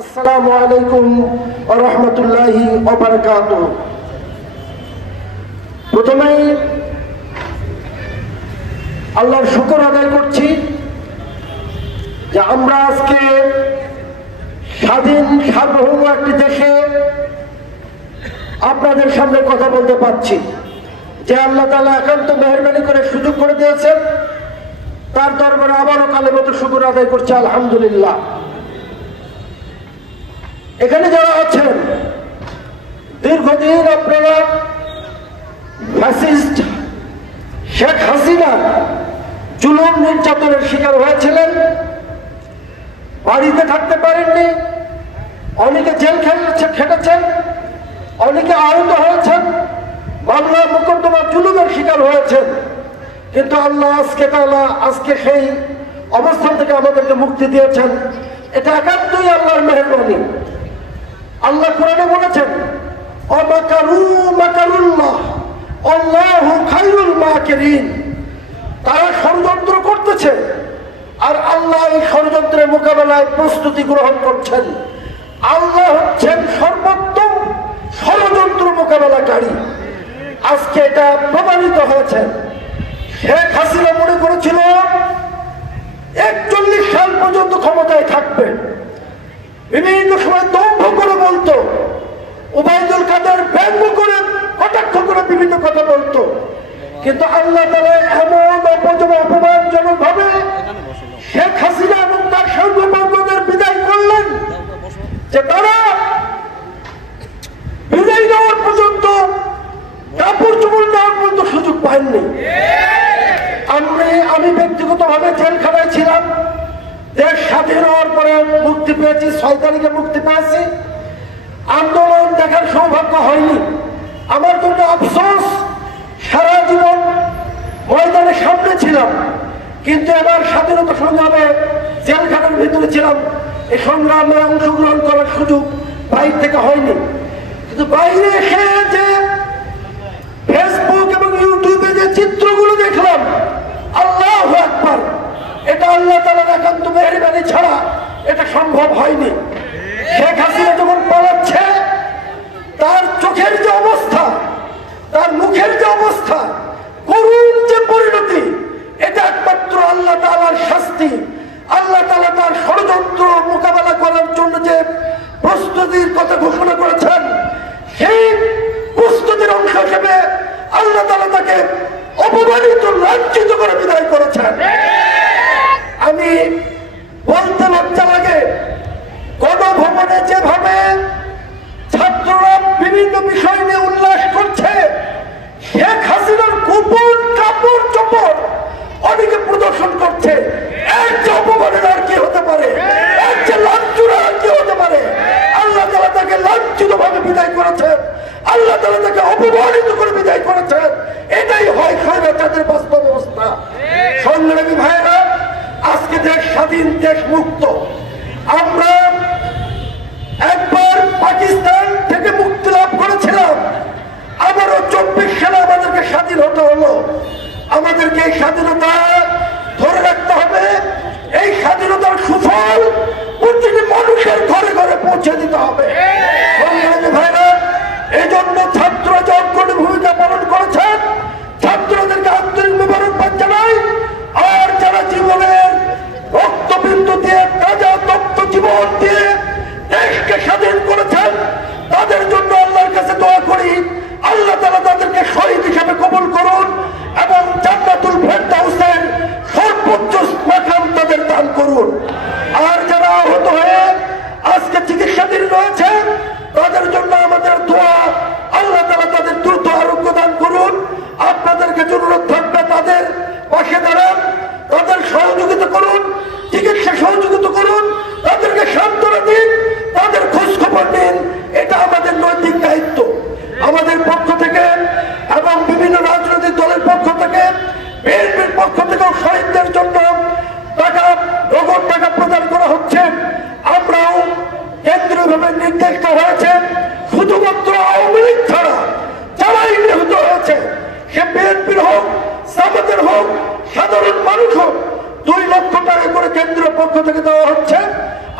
আসসালামু আলাইকুম ওয়া রাহমাতুল্লাহি ওয়া বারাকাতুহু। প্রথমেই আল্লাহর শুকর আদায় করছি যে আমরা আজকে স্বাধীন সার্বভৌম একটি দেশে আপনাদের সামনে কথা বলতে পারছি, যে আল্লাহ তাআলা একান্ত মেহেরবানি করে সুযোগ করে দিয়েছেন। তার দরবারে আবারও কালের মতো শুকর আদায় করছি, আলহামদুলিল্লাহ। এখানে যারা আছেন, দীর্ঘদিন আপনারা ফ্যাসিস্ট শেখ হাসিনা জুলুম নির্যাতনের শিকার হয়েছিলেন, বাড়িতে থাকতে পারেননি, অনেকে জেল খেটেছেন, অনেকে আহত হয়েছেন, মামলা মোকদ্দমা জুলুমের শিকার হয়েছেন। কিন্তু আল্লাহ আজকে সেই অবস্থান থেকে আমাদেরকে মুক্তি দিয়েছেন। এটা একান্তই আল্লাহর মেহেরবানি। আল্লাহ কোরআনে বলেছেন, অমাকারু মাকারুল্লাহ আল্লাহু খায়রুল মাকিরিন। তারা ষড়যন্ত্র করতেছে আর আল্লাহ এই ষড়যন্ত্রের মোকাবেলায় প্রস্তুতি গ্রহণ করছেন। আল্লাহ হচ্ছেন সর্বোত্তম ষড়যন্ত্র মোকাবেলাকারী। আজকে এটা প্রমাণিত হয়েছে। শেখ হাসিনা মনে করেছিল 41 সাল পর্যন্ত ক্ষমতায় থাকবে, বিভিন্ন সময় দম্ভ করে বলতো, ওবায়দুল কাদের ব্যঙ্গ করে কটাক্ষ করে বিভিন্ন কথা বলতো। কিন্তু আল্লাহ তাআলা এমন অপমানজনক ভাবে শেখ হাসিনা এবং তার সঙ্গবর্গদের বিদায় করলেন যে তারা বিদায় নেওয়ার পর্যন্ত, কাপড় চোপড় নেওয়ার পর্যন্ত সুযোগ পাননি। আমি ব্যক্তিগতভাবে জেলখানায় ছিলাম। দেশ স্বাধীন হওয়ার পরে মুক্তি পেয়েছি, 6 তারিখে মুক্তি পেয়েছি। আন্দোলন দেখার সৌভাগ্য হয়নি। আমার জন্য আফসোস, সারা জীবন ময়দানের সামনে ছিলাম, কিন্তু এবার স্বাধীনতা সংগ্রামে জেলখানার ভিতরে ছিলাম। এই সংগ্রামে অংশগ্রহণ করার সুযোগ বাইরে থেকে হয়নি। কিন্তু বাইরে এসে যে ফেসবুক এবং ইউটিউবে যে চিত্রগুলো দেখলাম, আল্লাহু আকবার, এটা আল্লাহ তাআলার একান্ত মেহেরবানি ছাড়া এটা সম্ভব হয়নি। শেখ হাসিনা যখন পালাচ্ছে, তার চোখের যে অবস্থা, তার মুখের যে অবস্থা, করুণ যে পরিণতি, এটা একমাত্র আল্লাহ তাআলার শাস্তি। আল্লাহ তাআলা তার ষড়যন্ত্র মোকাবেলা করার জন্য যে প্রস্তুতির কথা ঘোষণা করেছেন, সেই প্রস্তুতির অংশ হিসেবে আল্লাহ তাআলা তাকে অপমানিত, লাঞ্ছিত করে বিদায় করেছেন। আমি বলতে লজ্জা লাগে, গণভবনে যেভাবে ছাত্ররা বিভিন্ন বিষয় নিয়ে উল্লাস করছে, শেখ হাসিনার গোপন কাপড় চোপড় অনেকে প্রদর্শন করছে। এর যে অপমানের আর কি হতে পারে, এর যে লাঞ্ছনা আর কি হতে পারে। আল্লাহ তাআলা তাকে লাঞ্ছিত ভাবে বিদায় করেছেন, আল্লাহ তাআলা তাকে অপমানিত করে বিদায় করেছেন। এটাই হয় স্বৈরাচারের বাস্তব অবস্থা। সংগ্রামী ভাইয়েরা, আজকে দেশ স্বাধীন, দেশ মুক্ত। আমরা একবার পাকিস্তান থেকে মুক্তি লাভ করেছিলাম, আবারও 24 সালে আমাদেরকে স্বাধীন হতে হলো। আমাদেরকে এই স্বাধীনতা ধরে রাখতে হবে। এই স্বাধীনতার সুফল প্রতিটি মানুষের ঘরে ঘরে পৌঁছে দিতে হবে। সংগ্রামী ভাইরা, এই জন্য ছাত্ররা যে অগ্রণী ভূমিকা পালন করেছেন, ছাত্রদেরকে আন্তরিক মোবারকবাদ জানাই। আর যারা জীবনের রক্তবিন্দু দিয়ে, তাজা তপ্ত জীবন দিয়ে দেশকে স্বাধীন করেছেন, তাদের জন্য আল্লাহর কাছে দোয়া করি, আল্লাহ তাআলা তাদেরকে শহীদ হিসেবে কবুল করুন এবং জান্নাতুল ফেরদাউসের সর্বোচ্চ মাকাম তাদের দান করুন। আর যারা আহত হয়ে আজকে চিকিৎসাধীন রয়েছে, তাদের জন্য আমাদের দোয়া, আল্লাহ তাআলা তাদের দ্রুত আরোগ্য দান করুন। আপনাদেরকে অনুরোধ থাকবে, তাদের পাশে দাঁড়ান, তাদের সহযোগিতা করুন, চিকিৎসা সহযোগিতা করুন, তাদেরকে সান্ত্বনা দিন, তাদের খোঁজ খবর নিন। এটা আমাদের নৈতিক দায়িত্ব। আমাদের পক্ষ থেকে এবং বিভিন্ন রাজনৈতিক দলের পক্ষ থেকে, বিএনপির পক্ষ থেকেও শহীদদের জন্য নগদ টাকা প্রদান করা হচ্ছে। আমরাও কেন্দ্রীয়ভাবে নির্দেশ হয়েছে, শুধুমাত্র আওয়ামী লীগ ছাড়া যারাই নিহত হয়েছে, সে বিএনপির হোক, জামাতের হোক, সাধারণ মানুষ হোক, 2 লক্ষ টাকা করে কেন্দ্রীয় পক্ষ থেকে দেওয়া হচ্ছে।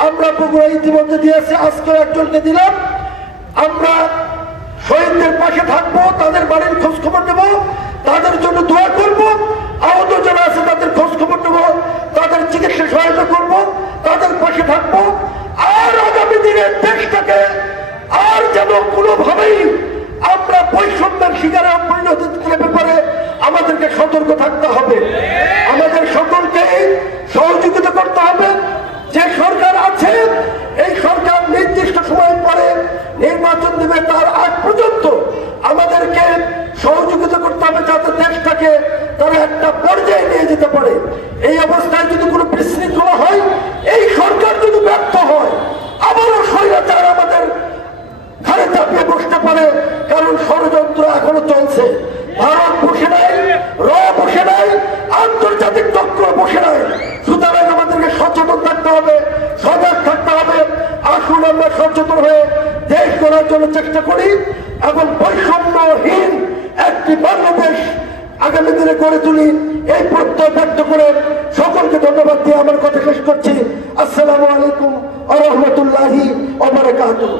আমরা বগুড়া ইতিমধ্যে দিয়েছি, আজকেও একজনকে দিলাম। আমরা শহীদদের পাশে থাকবো, তাদের বাড়ির খোঁজ খবর নেব, তাদের জন্য দোয়া করব, আহত যারা আছে তাদের খোঁজ খবর নেব, তাদের চিকিৎসা সহায়তা করব, তাদের পাশে থাকবো। আর আগামী দিনে দেশটাকে আর যেন কোনোভাবেই আমরা বৈষম্যের শিকারে পরিণত ব্যাপারে আমাদেরকে সতর্ক থাকতে হবে। আমাদের সকলকে সহযোগিতা করতে হবে। যে সরকার আছে এই সরকার নির্দিষ্ট সময় পরে নির্বাচন দেবে, তার আগ পর্যন্ত আমাদেরকে সহযোগিতা করতে হবে যাতে দেশটাকে তারা একটা পর্যায়ে নিয়ে যেতে পারে। এই অবস্থায় যদি কোনো বিশৃঙ্খলা হয়, এই সরকার যদি ব্যর্থ হয়, আবারও স্বৈরাচার আমাদের ঘরে চাপিয়ে বসতে পারে, কারণ ষড়যন্ত্র এখনো চলছে। ভারত বসে নাই, বসে নাই, আন্তর্জাতিক চক্র বসে নাই। সুতরাং আমাদেরকে সচেতন থাকতে হবে, সজাগ থাকতে হবে। আসুন আমরা সচেতন হয়ে দেশ গড়ার জন্য চেষ্টা করি এবং বৈষম্যহীন একটি বাংলাদেশ আগামী দিনে গড়ে তুলি, এই প্রত্যয় ব্যক্ত করে সকলকে ধন্যবাদ দিয়ে আমার কথা শেষ করছি। আসসালামু আলাইকুম ওয়া রাহমাতুল্লাহি ওয়া বারাকাতুহু।